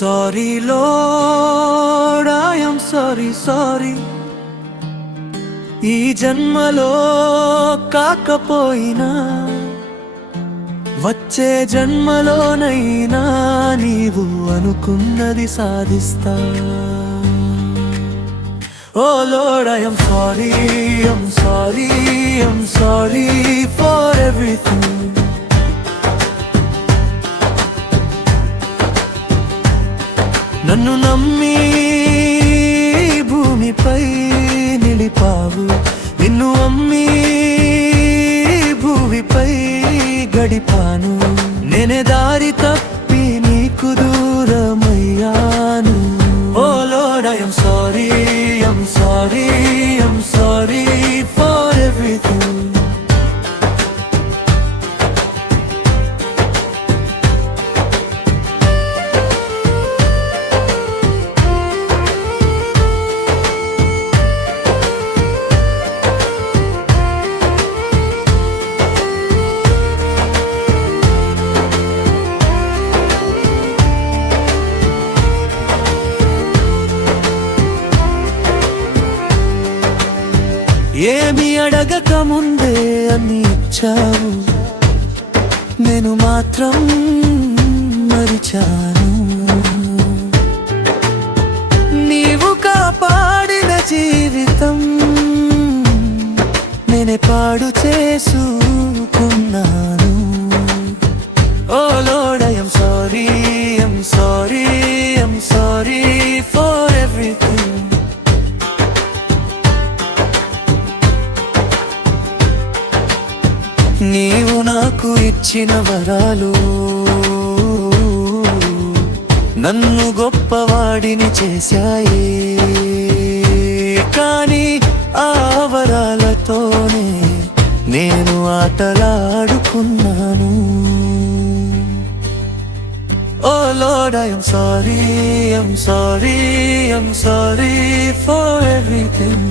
Sorry Lord, I am sorry. ఈ జన్మలో కాకపోయినా వచ్చే జన్మలోనైనా నీవు అనుకున్నది సాధిస్తా. Oh Lord, I am sorry for everything. నన్ను నమ్మి భూమిపై నిలిపావు, నిన్ను అమ్మి భూమిపై గడిపాను. నేనే దారి తప్పి నీకు దూరమయ్యాను. ఓ lord, I am sorry for everything. ఏమి అడగక ముందే అన్ని ఇచ్చావు, నేను మాత్రం మరిచాను. నీవు కాపాడిన జీవితం నేనే పాడు చేసుకున్నాను. ఓ lord, I am sorry for everything. నీవు నాకు ఇచ్చిన వరాలు నన్ను గొప్పవాడిని చేశాయి, కానీ ఆ వరాలతోనే నేను ఆటలాడుకున్నాను. ఓ lord, I am sorry for everything.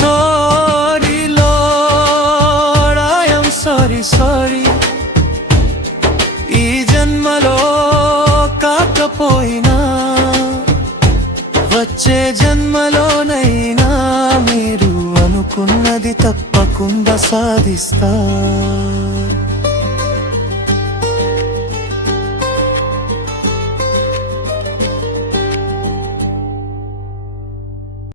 Sorry Lord, I am sorry. ఈ జన్మలో కాకపోయినా వచ్చే జన్మలోనైనా మీరు అనుకున్నది తప్పకుండా సాధిస్తా.